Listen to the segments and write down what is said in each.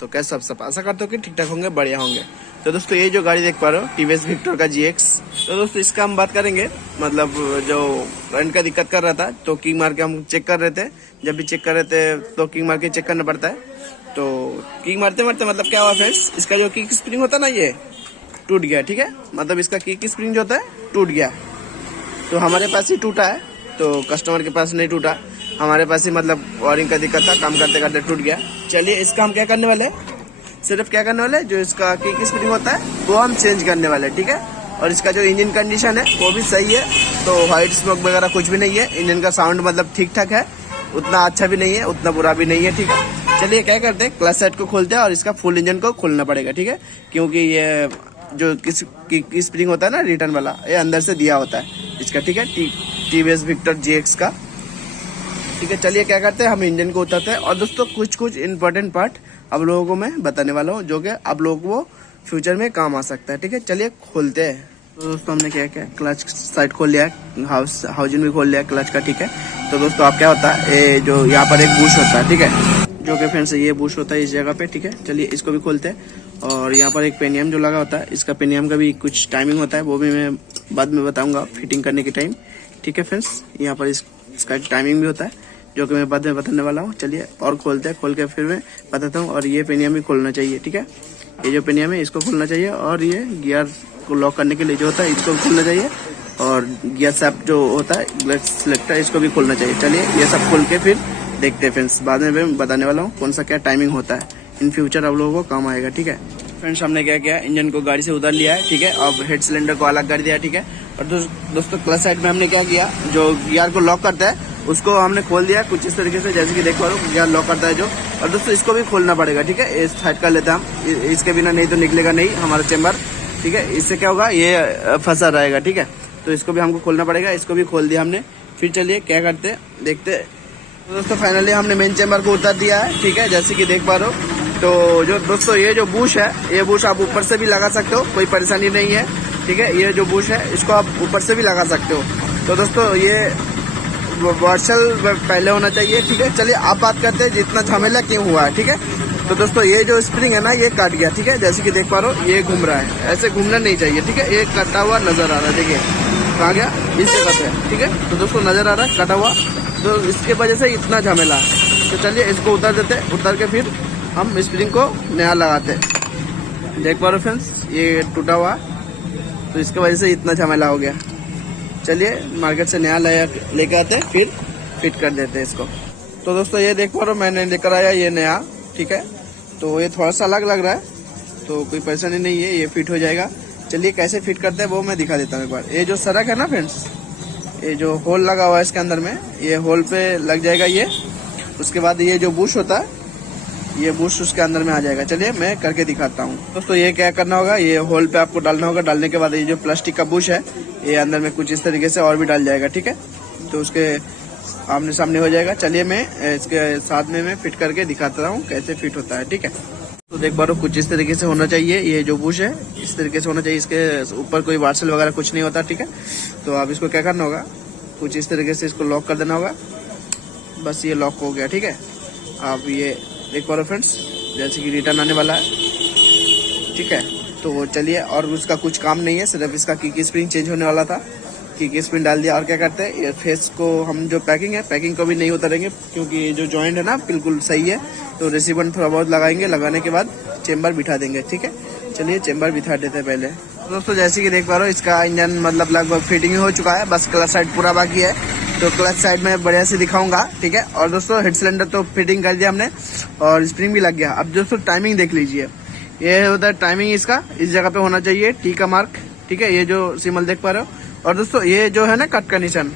तो कैसे सब आशा करते हो कि ठीक ठाक होंगे, बढ़िया होंगे। तो दोस्तों ये जो गाड़ी देख पा रहे हो टीवीएस विक्टर का GX, तो दोस्तों इसका हम बात करेंगे। मतलब जो करंट का दिक्कत कर रहा था तो किंग मार के हम चेक कर रहे थे। जब भी चेक कर रहे थे तो किंग मार के चेक करना पड़ता है। तो किंग मारते मारते मतलब क्या हुआ फ्रेंड्स, इसका जो किक स्प्रिंग होता है ना ये टूट गया। ठीक है, मतलब इसका किक स्प्रिंग जो होता है टूट गया। तो हमारे पास ही टूटा है, तो कस्टमर के पास नहीं टूटा, हमारे पास ही मतलब वायरिंग का दिक्कत था, काम करते करते टूट गया। चलिए इसका हम क्या करने वाले हैं, सिर्फ क्या करने वाले, जो इसका किक स्प्रिंग होता है वो हम चेंज करने वाले, ठीक है। और इसका जो इंजन कंडीशन है वो भी सही है, तो व्हाइट स्मोक वगैरह कुछ भी नहीं है। इंजन का साउंड मतलब ठीक ठाक है, उतना अच्छा भी नहीं है उतना बुरा भी नहीं है, ठीक है। चलिए क्या करते हैं, क्लच सेट को खोलते हैं और इसका फुल इंजन को खोलना पड़ेगा, ठीक है। क्योंकि ये जो किक स्प्रिंग होता है ना रिटर्न वाला, ये अंदर से दिया होता है इसका, ठीक है, टीवीएस विक्टर GX का, ठीक है। चलिए क्या करते हैं, हम इंजन को उतारते हैं। और दोस्तों कुछ इम्पोर्टेंट पार्ट आप लोगों को मैं बताने वाला हूँ जो कि आप लोगों को फ्यूचर में काम आ सकता है, ठीक है। चलिए खोलते हैं। तो दोस्तों हमने क्या किया, क्लच साइड खोल लिया है, हाउजिंग भी खोल लिया है क्लच का, ठीक है। तो दोस्तों आप क्या होता है, ये जो यहाँ पर एक बुश होता है, ठीक है, जो कि फ्रेंड्स ये बुश होता है इस जगह पे, ठीक है। चलिए इसको भी खोलते हैं। और यहाँ पर एक पेनियम जो लगा होता है, इसका पेनियम का भी कुछ टाइमिंग होता है, वो भी मैं बाद में बताऊंगा फिटिंग करने के टाइम, ठीक है फ्रेंड्स। यहाँ पर इसका टाइमिंग भी होता है जो कि मैं बाद में बताने वाला हूँ। चलिए और खोलते हैं, खोल के फिर मैं बताता हूँ। और ये पेनियम भी खोलना चाहिए, ठीक है, ये जो पेनियम है इसको खोलना चाहिए। और ये गियर को लॉक करने के लिए जो होता है इसको खोलना चाहिए। और गियर सैप जो होता है ग्लच सिलेक्टर, इसको भी खोलना चाहिए। चलिए ये सब खोल के फिर देखते हैं फ्रेंड्स, बाद में मैं बताने वाला हूँ कौन सा क्या टाइमिंग होता है, इन फ्यूचर आप लोगों को काम आएगा, ठीक है फ्रेंड्स। हमने क्या किया, इंजन को गाड़ी से उतार लिया है, ठीक है। अब हेड सिलेंडर को अलग कर दिया, ठीक है। और दोस्तों क्लच साइड में हमने क्या किया, जो गियर को लॉक करता है उसको हमने खोल दिया कुछ इस तरीके से, जैसे कि देख पा रहे हो गियर लॉक करता है जो। और दोस्तों इसको भी खोलना पड़ेगा, ठीक है, इस साइड कर लेते हैं हम, इसके बिना नहीं तो निकलेगा नहीं हमारा चेम्बर, ठीक है। इससे क्या होगा, ये फंसा रहेगा, ठीक है। तो इसको भी हमको खोलना पड़ेगा, इसको भी खोल दिया हमने। फिर चलिए क्या करते देखते। तो दोस्तों फाइनली हमने मेन चेम्बर को उतार दिया है, ठीक है, जैसे कि देख पा रहे हो। तो जो दोस्तों ये जो बुश है, ये बुश आप ऊपर से भी लगा सकते हो, कोई परेशानी नहीं है, ठीक है। ये जो बुश है इसको आप ऊपर से भी लगा सकते हो। तो दोस्तों ये वर्सल पहले होना चाहिए, ठीक है। चलिए आप बात करते हैं जितना झमेला क्यों हुआ है, ठीक है। तो दोस्तों ये जो स्प्रिंग है ना ये काट गया, ठीक है, जैसे कि देख पा रहे हो ये घूम रहा है, ऐसे घूमना नहीं चाहिए, ठीक है। ये कटा हुआ नजर आ रहा है, देखिए कहाँ गया, इस जगह पे, ठीक है। तो दोस्तों नजर आ रहा है कटा हुआ, तो इसके वजह से इतना झमेला है। तो चलिए इसको उतार देते हैं, उतार के फिर हम स्प्रिंग को नया लगाते हैं। देख पा रहे हो फ्रेंड्स ये टूटा हुआ, तो इसके वजह से इतना झमेला हो गया। चलिए मार्केट से नया लेके आते हैं, फिर फिट कर देते हैं इसको। तो दोस्तों ये देख पा रहे हो मैंने लेकर आया ये नया, ठीक है। तो ये थोड़ा सा अलग लग रहा है, तो कोई परेशानी नहीं है, ये फिट हो जाएगा। चलिए कैसे फिट करते हैं वो मैं दिखा देता हूँ एक बार। ये जो सड़क है ना फ्रेंड्स, ये जो होल लगा हुआ है इसके अंदर में, ये होल पे लग जाएगा ये। उसके बाद ये जो बुश होता है, ये बुश उसके अंदर में आ जाएगा। चलिए मैं करके दिखाता हूँ। दोस्तों ये क्या करना होगा, ये होल पे आपको डालना होगा, डालने के बाद ये जो प्लास्टिक का बुश है ये अंदर में कुछ इस तरीके से और भी डाल जाएगा, ठीक है। तो उसके आमने सामने हो जाएगा। चलिए मैं इसके साथ में मैं फिट करके दिखाता हूँ कैसे फिट होता है, ठीक है। तो देख पा रहे हो कुछ इस तरीके से होना चाहिए, ये जो बुश है इस तरीके से होना चाहिए, इसके ऊपर कोई वार्सल वगैरह कुछ नहीं होता, ठीक है। तो अब इसको क्या करना होगा, कुछ इस तरीके से इसको लॉक कर देना होगा, बस ये लॉक हो गया, ठीक है। अब ये देख पा रहे हो फ्रेंड्स जैसे कि रिटर्न आने वाला है, ठीक है। तो चलिए और उसका कुछ काम नहीं है, सिर्फ इसका किक स्प्रिंग चेंज होने वाला था, किक स्प्रिंग डाल दिया। और क्या करते हैं, ये फेस को हम जो पैकिंग है, पैकिंग को भी नहीं उतारेंगे क्योंकि जो जॉइंट है ना बिल्कुल सही है। तो रिसीवर थोड़ा बहुत लगाएंगे, लगाने के बाद चेम्बर बिठा देंगे, ठीक है। चलिए चेम्बर बिठा देते हैं पहले। तो दोस्तों जैसे कि देख पा रहे हो इसका इंजन मतलब लगभग फिटिंग हो चुका है, बस क्लच साइड पूरा बाकी है। तो क्लच साइड में बढ़िया से दिखाऊंगा, ठीक है। और दोस्तों हेड सिलेंडर तो फिटिंग कर दिया हमने और स्प्रिंग भी लग गया। अब दोस्तों टाइमिंग देख लीजिए, ये होता है टाइमिंग, इसका इस जगह पे होना चाहिए टी का मार्क, ठीक है, ये जो सिंबल देख पा रहे हो। और दोस्तों ये जो है ना कट का निशान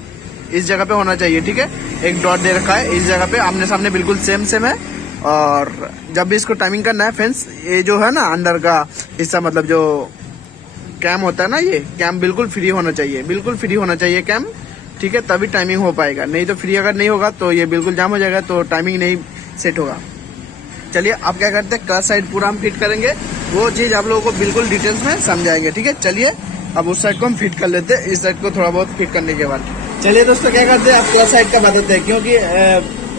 इस जगह पे होना चाहिए, ठीक है। एक डॉट दे रखा है इस जगह पे, आमने सामने बिल्कुल सेम है। और जब भी इसको टाइमिंग करना है फ्रेंड्स, ये जो है ना अंदर का हिस्सा मतलब जो कैम होता है ना, ये कैम बिल्कुल फ्री होना चाहिए, बिल्कुल फ्री होना चाहिए कैम, ठीक है, तभी टाइमिंग हो पाएगा। नहीं तो फ्री अगर नहीं होगा तो ये बिल्कुल जाम हो जाएगा, तो टाइमिंग नहीं सेट होगा। चलिए आप क्या करते हैं, क्लच साइड पूरा हम फिट करेंगे, वो चीज आप लोगों को बिल्कुल डिटेल्स में समझाएंगे, ठीक है। चलिए अब उस साइड को हम फिट कर लेते हैं, इस साइड को थोड़ा बहुत फिट करने के बाद। चलिए दोस्तों क्या करते हैं, आप क्लच साइड का बताते हैं, क्योंकि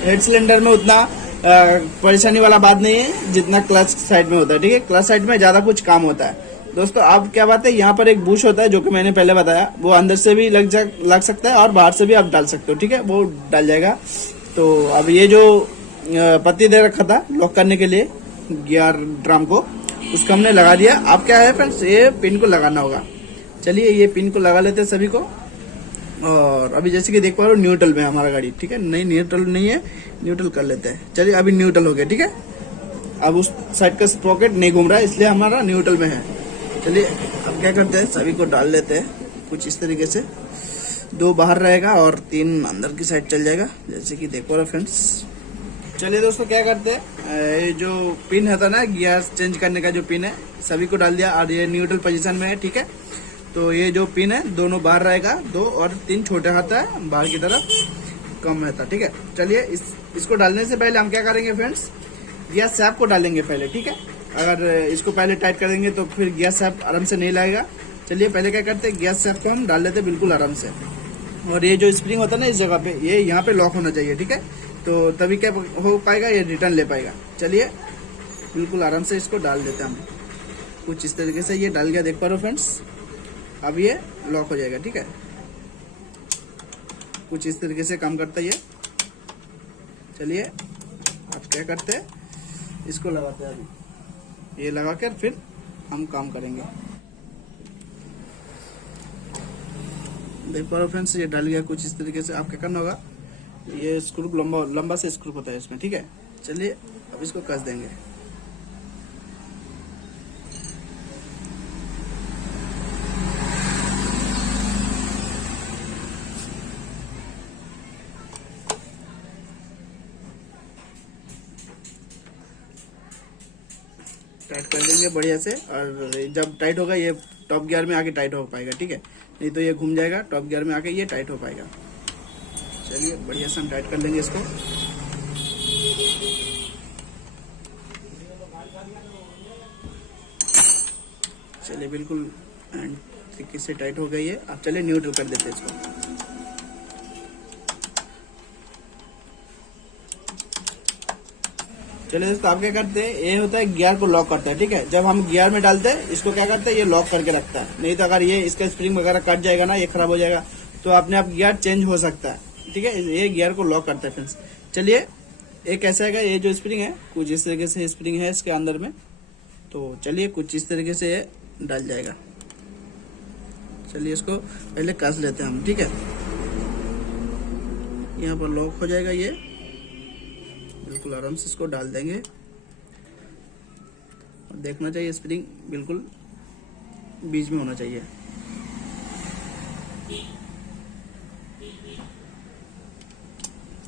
हेड सिलेंडर में उतना परेशानी वाला बात नहीं है जितना क्लच साइड में होता है, ठीक है। क्लच साइड में ज्यादा कुछ काम होता है दोस्तों। अब क्या बात है, यहाँ पर एक बुश होता है जो कि मैंने पहले बताया, वो अंदर से भी लग सकता है और बाहर से भी आप डाल सकते हो, ठीक है, वो डाल जाएगा। तो अब ये जो पत्ती दे रखा था लॉक करने के लिए गियर ड्रम को, उसको हमने लगा दिया। अब क्या है फ्रेंड्स, ये पिन को लगाना होगा। चलिए ये पिन को लगा लेते हैं सभी को। और अभी जैसे कि देख पा रहे हो न्यूट्रल में हमारा गाड़ी, ठीक है। नहीं न्यूट्रल नहीं है, न्यूट्रल कर लेते हैं। चलिए अभी न्यूट्रल हो गया, ठीक है। अब उस साइड का स्प्रॉकेट नहीं घूम रहा है, इसलिए हमारा न्यूट्रल में है। चलिए अब क्या करते हैं, सभी को डाल लेते हैं कुछ इस तरीके से। 2 बाहर रहेगा और 3 अंदर की साइड चल जाएगा, जैसे कि देख पा रहे फ्रेंड्स। चलिए दोस्तों क्या करते हैं, ये जो पिन है था ना गियर चेंज करने का जो पिन है, सभी को डाल दिया और ये न्यूट्रल पोजीशन में है, ठीक है। तो ये जो पिन है दोनों बाहर रहेगा, 2 और 3 छोटे हाथ है, बाहर की तरफ कम रहता, ठीक है। चलिए इसको डालने से पहले हम क्या करेंगे फ्रेंड्स, गियर सैप को डालेंगे पहले, ठीक है। अगर इसको पहले टाइट कर देंगे तो फिर गियर सैप आराम से नहीं लगेगा। चलिए पहले क्या करते हैं, गियर सैप को हम डाल लेते हैं बिल्कुल आराम से। और ये जो स्प्रिंग होता है ना इस जगह पे, ये यहाँ पे लॉक होना चाहिए, ठीक है। तो तभी क्या हो पाएगा, ये रिटर्न ले पाएगा। चलिए बिल्कुल आराम से इसको डाल देते हैं हम कुछ इस तरीके से। ये डाल गया, देख पा रहे हो फ्रेंड्स। अब ये लॉक हो जाएगा, ठीक है। कुछ इस तरीके से काम करता है ये। चलिए अब क्या करते हैं, इसको लगाते हैं अभी। ये लगा कर फिर हम काम करेंगे। देख पा रहे हो फ्रेंड्स, ये डाल गया कुछ इस तरीके से। आप क्या करना होगा, ये स्क्रू लंबा से स्क्रू होता है इसमें, ठीक है। चलिए अब इसको कस देंगे। टाइट कर देंगे बढ़िया से। और जब टाइट होगा ये टॉप गियर में आके टाइट हो पाएगा, ठीक है। नहीं तो ये घूम जाएगा, टॉप गियर में आके ये टाइट हो पाएगा। चलिए बढ़िया से हम टाइट कर लेंगे इसको। चलिए बिल्कुल तरीके से टाइट हो गई है। अब चलिए न्यूट्रल कर देते हैं इसको। चलिए दोस्तों आप क्या करते हैं, ये होता है गियर को लॉक करता है, ठीक है। जब हम गियर में डालते हैं इसको क्या करते हैं, ये लॉक करके रखता है। नहीं तो अगर ये इसका स्प्रिंग वगैरह कट जाएगा ना, ये खराब हो जाएगा, तो अपने आप गियर चेंज हो सकता है, ठीक है। ये गियर को लॉक करता है फ्रेंड्स। चलिए एक ऐसा है, ये जो स्प्रिंग है कुछ इस तरीके से स्प्रिंग है इसके अंदर में। तो चलिए कुछ इस तरीके से ये डाल जाएगा। चलिए इसको पहले कस लेते हैं हम, ठीक है। यहाँ पर लॉक हो जाएगा ये, बिल्कुल आराम से इसको डाल देंगे। और देखना चाहिए स्प्रिंग बिल्कुल बीच में होना चाहिए।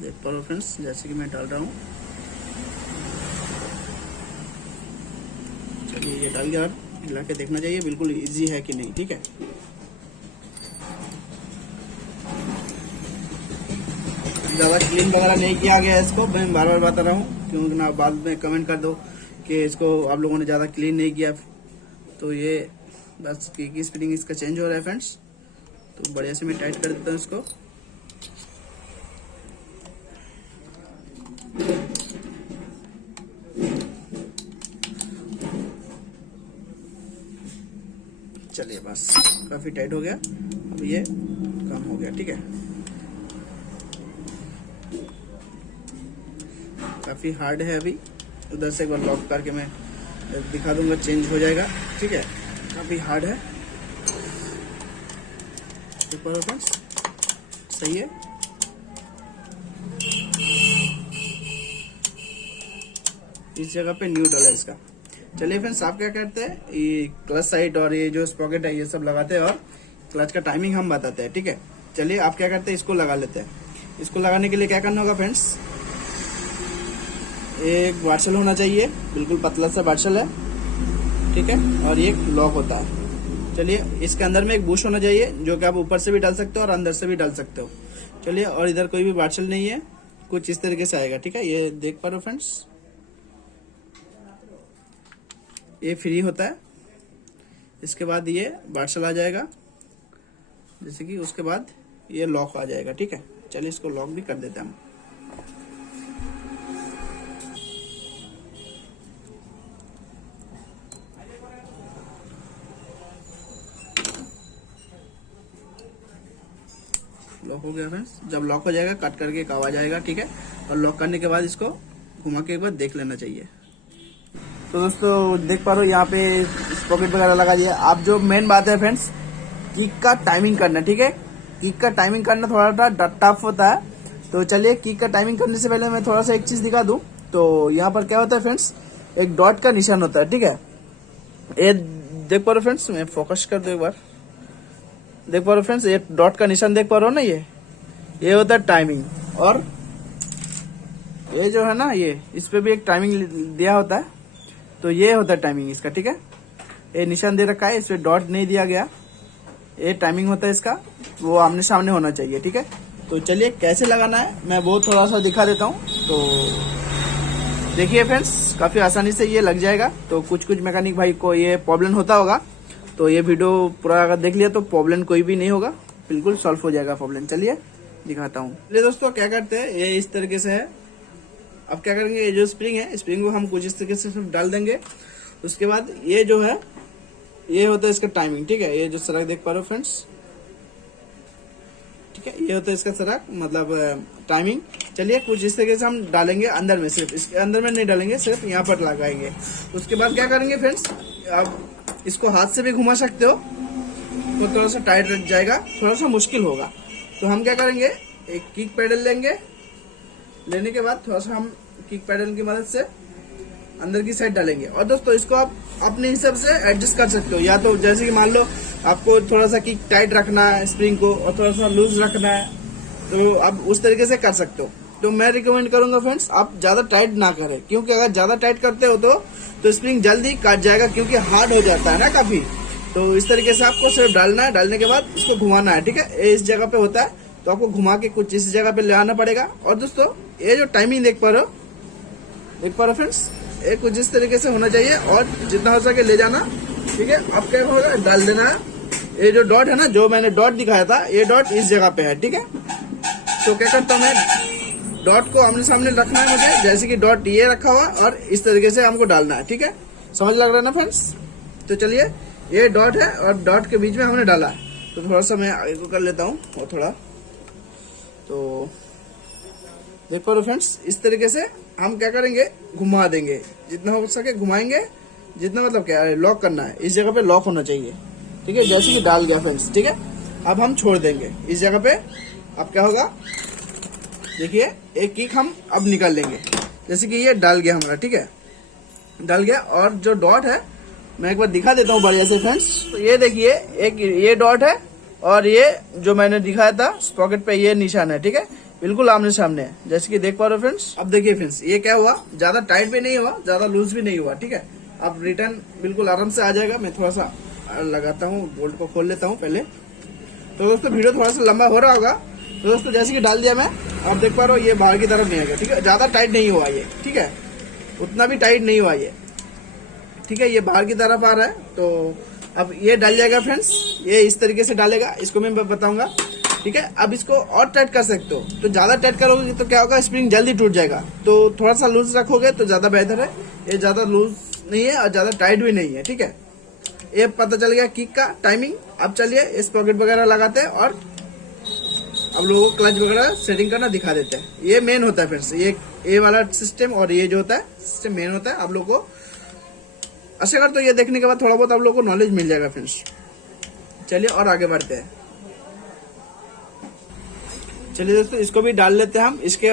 देख पा रहे हो फ्रेंड्स, जैसे कि मैं डाल रहा हूँ। चलिए ये डाल गया, हिला के देखना चाहिए बिल्कुल इजी है कि नहीं, ठीक है। ज़्यादा क्लीन वगैरह नहीं किया गया इसको, मैं बार बार बता रहा हूँ, क्योंकि ना बाद में कमेंट कर दो कि इसको आप लोगों ने ज़्यादा क्लीन नहीं किया। तो ये बस की स्प्रिंग इसका चेंज हो रहा है फ्रेंड्स। तो बढ़िया से मैं टाइट कर देता हूँ इसको। चलिए बस काफ़ी टाइट हो गया, अब ये कम हो गया, ठीक है। काफ़ी हार्ड है, अभी उधर से एक बार लॉक करके मैं दिखा दूंगा, चेंज हो जाएगा, ठीक है। काफ़ी हार्ड है, सही है। इस जगह पे न्यूट्रल है इसका। चलिए फ्रेंड्स आप क्या करते हैं, ये क्लच साइड और ये जो स्प्रॉकेट है ये सब लगाते हैं और क्लच का टाइमिंग हम बताते हैं, ठीक है। चलिए आप क्या करते हैं, इसको लगा लेते हैं। इसको लगाने के लिए क्या करना होगा फ्रेंड्स, एक बार्शल होना चाहिए, बिल्कुल पतला सा बार्शल है, ठीक है। और ये लॉक होता है। चलिए इसके अंदर में एक बुश होना चाहिए जो कि आप ऊपर से भी डाल सकते हो और अंदर से भी डाल सकते हो। चलिए और इधर कोई भी बार्शल नहीं है, कुछ इस तरीके से आएगा, ठीक है। ये देख पा रहे हो फ्रेंड्स, ये फ्री होता है। इसके बाद ये बार्शल आ जाएगा, जैसे कि उसके बाद ये लॉक आ जाएगा, ठीक है। चलिए इसको लॉक भी कर देते हैं हम। लॉक हो गया फ्रेंड्स। जब लॉक हो जाएगा कट करके एक आवाज आएगा, ठीक है। और लॉक करने के बाद इसको घुमा के एक बार देख लेना चाहिए। तो दोस्तों देख पा रहे हो यहाँ पे स्प्रॉकेट वगैरह लगा दिया। आप जो मेन बात है फ्रेंड्स, किक का टाइमिंग करना, ठीक है। किक का टाइमिंग करना थोड़ा सा टफ होता है। तो चलिए किक का टाइमिंग करने से पहले मैं थोड़ा सा एक चीज दिखा दूं। तो यहाँ पर क्या होता है फ्रेंड्स, एक डॉट का निशान होता है, ठीक है। ये देख पा रहे हो फ्रेंड्स, मैं फोकस कर दूं एक बार, देख पा रहे हो फ्रेंड्स, ये डॉट का निशान देख पा रहे हो ना, ये होता है टाइमिंग। और ये जो है ना, ये इस पे भी एक टाइमिंग दिया होता है। तो ये होता है टाइमिंग इसका, ठीक है। ये निशान दे रखा है, इस पे डॉट नहीं दिया गया। ये टाइमिंग होता है इसका, वो आमने सामने होना चाहिए, ठीक है। तो चलिए कैसे लगाना है मैं वो थोड़ा सा दिखा देता हूँ। तो देखिए फ्रेंड्स, काफी आसानी से ये लग जाएगा। तो कुछ मैकेनिक भाई को ये प्रॉब्लम होता होगा, तो ये वीडियो पूरा अगर देख लिया तो प्रॉब्लम कोई भी नहीं होगा, बिल्कुल सॉल्व हो जाएगा प्रॉब्लम। चलिए दिखाता हूँ। चलिए दोस्तों क्या करते हैं, ये इस तरीके से है। अब क्या करेंगे, ये जो स्प्रिंग है, स्प्रिंग को हम कुछ इस तरीके से डाल देंगे। उसके बाद ये जो है, ये होता है इसका टाइमिंग, ठीक है। ये जो सड़क देख पा रहे हो फ्रेंड्स, ठीक है, ये होता है इसका सड़क, मतलब टाइमिंग। चलिए कुछ इस तरीके से हम डालेंगे अंदर में, सिर्फ इसके अंदर में नहीं डालेंगे, सिर्फ यहाँ पर लगाएंगे। उसके बाद क्या करेंगे फ्रेंड्स, आप इसको हाथ से भी घुमा सकते हो, तो थोड़ा सा टाइट रख जाएगा, थोड़ा सा मुश्किल होगा। तो हम क्या करेंगे, एक किक पैडल लेंगे, लेने के बाद थोड़ा सा हम किक पैडल की मदद से अंदर की साइड डालेंगे। और दोस्तों इसको आप अपने हिसाब से एडजस्ट कर सकते हो, या तो जैसे कि मान लो आपको थोड़ा सा किक टाइट रखना है स्प्रिंग को, और थोड़ा सा लूज रखना है, तो आप उस तरीके से कर सकते हो। तो मैं रिकमेंड करूंगा फ्रेंड्स, आप ज्यादा टाइट ना करें, क्योंकि अगर ज्यादा टाइट करते हो तो स्प्रिंग जल्दी काट जाएगा, क्योंकि हार्ड हो जाता है ना काफी। तो इस तरीके से आपको सिर्फ डालना है, डालने के बाद इसको घुमाना है, ठीक है। ये इस जगह पे होता है, तो आपको घुमा के कुछ इस जगह पे ले आना पड़ेगा। और दोस्तों ये जो टाइमिंग देख पा रहे हो फ्रेंड्स, ये कुछ इस तरीके से होना चाहिए, और जितना हो सके ले जाना, ठीक है। अब क्या होगा, डाल देना है। ये जो डॉट है ना, जो मैंने डॉट दिखाया था, ये डॉट इस जगह पे है, ठीक है। तो क्या करता हूँ मैं, डॉट को आमने सामने रखना है मुझे, जैसे कि डॉट ये रखा हुआ, और इस तरीके से हमको डालना है, ठीक है। समझ लग रहा है ना फ्रेंड्स। तो चलिए, ये डॉट है और डॉट के बीच में हमने डाला है। तो थोड़ा सा मैं आगे को कर लेता हूँ, और थोड़ा, तो देख पा रहे हो फ्रेंड्स, इस तरीके से हम क्या करेंगे, घुमा देंगे, जितना हो सके घुमाएंगे, जितना मतलब क्या है, लॉक करना है, इस जगह पे लॉक होना चाहिए, ठीक है। जैसे कि डाल गया फ्रेंड्स, ठीक है। अब हम छोड़ देंगे इस जगह पे। अब क्या होगा, देखिए एक किक हम अब निकाल लेंगे, जैसे कि ये डाल गया हमारा, ठीक है, डाल गया। और जो डॉट है मैं एक बार दिखा देता हूँ बढ़िया से फ्रेंड्स। तो ये देखिए, एक ये डॉट है, और ये जो मैंने दिखाया था स्प्रॉकेट पे, ये निशान है, ठीक है, बिल्कुल आमने सामने है, जैसे कि देख पा रहे हो फ्रेंड्स। अब देखिए फ्रेंड्स, ये क्या हुआ, ज्यादा टाइट भी नहीं हुआ, ज्यादा लूज भी नहीं हुआ, ठीक है। अब रिटर्न बिल्कुल आराम से आ जाएगा। मैं थोड़ा सा लगाता हूँ, बोल्ट को खोल लेता हूँ पहले। तो दोस्तों वीडियो थोड़ा सा लंबा हो रहा होगा। तो दोस्तों जैसे कि डाल दिया मैं, अब देख पा रहे हो ये बाहर की तरफ नहीं आएगा, ठीक है। ज्यादा टाइट नहीं हुआ ये, ठीक है, उतना भी टाइट नहीं हुआ ये, ठीक है। ये बाहर की तरफ आ रहा है। तो अब ये डाल जाएगा फ्रेंड्स, ये इस तरीके से डालेगा, इसको मैं बताऊंगा, ठीक है। अब इसको और टाइट कर सकते हो। तो ज्यादा टाइट करोगे तो क्या होगा, स्प्रिंग जल्दी टूट जाएगा। तो थोड़ा सा लूज रखोगे तो ज्यादा बेहतर है। ये ज्यादा लूज नहीं है और ज्यादा टाइट भी नहीं है, ठीक है। ये पता चल गया किक का टाइमिंग। अब चलिए इस पॉकेट वगैरह लगाते हैं, और अब लोगों को क्लच वगैरह सेटिंग करना दिखा देते हैं। ये मेन होता है फ्रेंड्स, ये वाला सिस्टम, और ये जो होता है सिस्टम मेन होता है। आप लोग को अच्छा कर, तो ये देखने के बाद थोड़ा बहुत आप लोग को नॉलेज मिल जाएगा फ्रेंड्स। चलिए और आगे बढ़ते हैं। चलिए दोस्तों, इसको भी डाल लेते हैं हम। इसके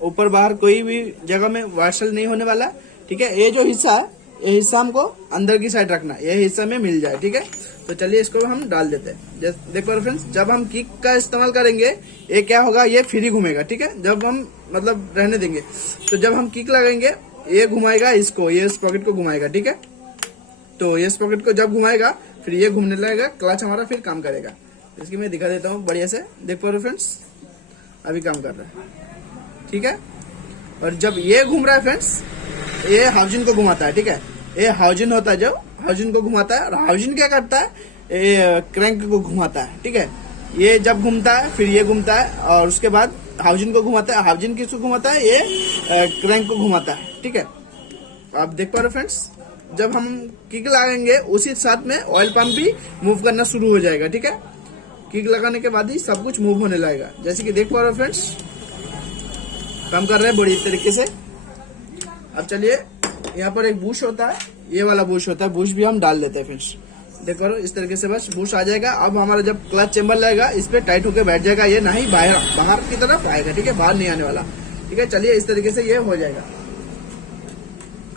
ऊपर बाहर कोई भी जगह में वाशल नहीं होने वाला, ठीक है। ये जो हिस्सा है, ये हिस्सा हमको अंदर की साइड रखना है, ये हिस्सा में मिल जाए, ठीक है। तो चलिए इसको हम डाल देते हैं। देखो फ्रेंड्स, जब हम किक का इस्तेमाल करेंगे, ये क्या होगा, ये फ्री घूमेगा, ठीक है। जब हम मतलब रहने देंगे, तो जब हम किक लगाएंगे, ये घुमाएगा इसको, ये इस पॉकेट को घुमाएगा, ठीक है। तो ये इस पॉकेट को जब घुमाएगा, फिर ये घूमने लगेगा, क्लच हमारा फिर काम करेगा। इसकी मैं दिखा देता हूँ बढ़िया से। देख पा रहे हो फ्रेंड्स, अभी काम कर रहा है, ठीक है। और जब ये घूम रहा है फ्रेंड्स, ये हाउजिन को घुमाता है, ठीक है। ये हाउजिन होता है, जो हाउजिन को घुमाता है। और हाउजिन क्या करता है, ये क्रैंक को घुमाता है, ठीक है। ये जब घूमता है, फिर ये घूमता है, और उसके बाद हाउजिन को घुमाता है। हाउजिन किसको घुमाता है, ये क्रैंक को घुमाता है, ठीक है। आप देख पा रहे हो फ्रेंड्स, जब हम किक लगाएंगे, उसी साथ में ऑयल पंप भी मूव करना शुरू हो जाएगा, ठीक है। किक लगाने के बाद ही सब कुछ मूव होने लगेगा। जैसे कि देख पा रहे हो फ्रेंड्स, काम कर रहे हैं बड़ी तरीके से। अब चलिए, यहाँ पर एक बुश होता है, ये वाला बुश होता है, बुश भी हम डाल देते हैं फ्रेंड्स। देखो इस तरीके से बस बुश आ जाएगा। अब हमारा जब क्लच चेंबर लगेगा इस पे टाइट होकर बैठ जाएगा, ये नहीं बाहर की तरफ आएगा, ठीक है, बाहर नहीं आने वाला, ठीक है। चलिए इस तरीके से ये हो जाएगा।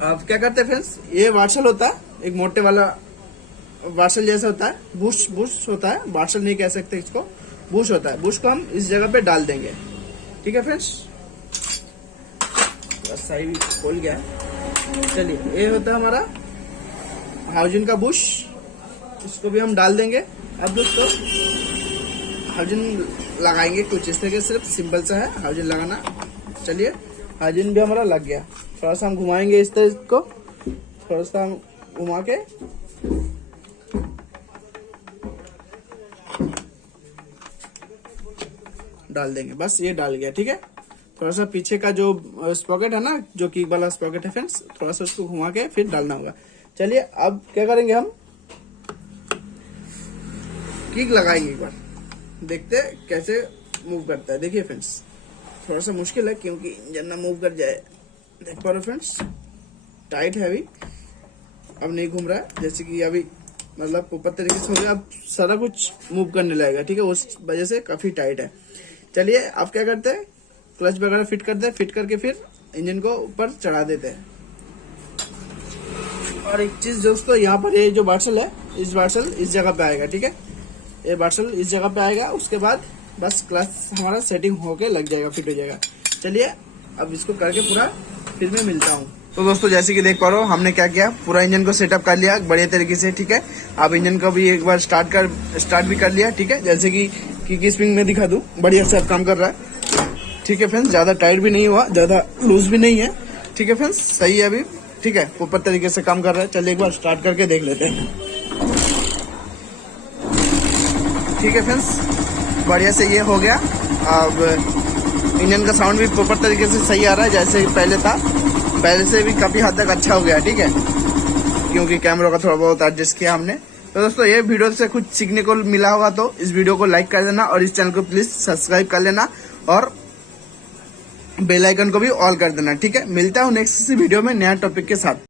अब क्या करते हैं फ्रेंड्स, ये वार्सल होता है, एक मोटे वाला वार्सल जैसा होता है, बुश होता है, वार्सल नहीं कह सकते इसको, बुश होता है। बुश को हम इस जगह पे डाल देंगे, ठीक है फ्रेंड्स। बस सही खोल गया। चलिए ये होता है हमारा हाउजिन का बुश, इसको भी हम डाल देंगे। अब दोस्तों हाउजिन लगाएंगे कुछ इस तरीके से, सिर्फ सिंपल सा है हाउजिन लगाना। चलिए हाउजिन भी हमारा लग गया। थोड़ा सा हम घुमाएंगे इस तरह को, थोड़ा सा हम घुमा के डाल देंगे। बस ये डाल गया, ठीक है। थोड़ा सा पीछे का जो स्पॉकेट है ना, जो किक वाला स्पॉकेट है फ्रेंड्स, थोड़ा सा उसको घुमा के फिर डालना होगा। चलिए अब क्या करेंगे, हम किक लगाएंगे एक बार, देखते कैसे मूव करता है। देखिए फ्रेंड्स, थोड़ा सा मुश्किल है क्योंकि इंजन ना मूव कर जाए। देख पा रहे हो फ्रेंड्स, टाइट है अभी, अब नहीं घूम रहा है, जैसे कि अभी मतलब ऊपर तरीके से हो गया। अब सारा कुछ मूव करने लगेगा, ठीक है, उस वजह से काफी टाइट है। चलिए अब क्या करते हैं, क्लच वगैरह फिट करते हैं, फिट करके फिर इंजन को ऊपर चढ़ा देते हैं। और एक चीज दोस्तों, यहाँ पर ये जो वार्सल है, इस वार्सल इस जगह पे आएगा, ठीक है, ये वार्सल इस जगह पे आएगा। उसके बाद बस क्लच हमारा सेटिंग होके लग जाएगा, फिट हो जाएगा। चलिए अब इसको करके पूरा फिर मैं मिलता हूँ। तो दोस्तों जैसे कि देख पा रहे हो, हमने क्या किया, पूरा इंजन को सेटअप कर लिया बढ़िया तरीके से, ठीक है। अब इंजन को भी एक बार स्टार्ट भी कर लिया, ठीक है। जैसे कि स्प्रिंग में दिखा दूं, बढ़िया से अब काम कर रहा है, ठीक है फ्रेंड्स। ज्यादा टाइट भी नहीं हुआ, ज्यादा लूज भी नहीं है, ठीक है फ्रेंड्स, सही है अभी, ठीक है, प्रॉपर तरीके से काम कर रहा है। चलिए एक बार स्टार्ट करके देख लेते हैं, ठीक है फ्रेंड्स, बढ़िया से ये हो गया। अब इंजन का साउंड भी प्रॉपर तरीके से सही आ रहा है, जैसे पहले था, पहले से भी काफी हद तक अच्छा हो गया, ठीक है, क्योंकि कैमरा का थोड़ा बहुत एडजस्ट किया हमने। तो दोस्तों ये वीडियो से कुछ सीखने को मिला होगा तो इस वीडियो को लाइक कर देना और इस चैनल को प्लीज सब्सक्राइब कर लेना और बेल आइकन को भी ऑल कर देना, ठीक है। मिलता हूँ नेक्स्ट वीडियो में नया टॉपिक के साथ।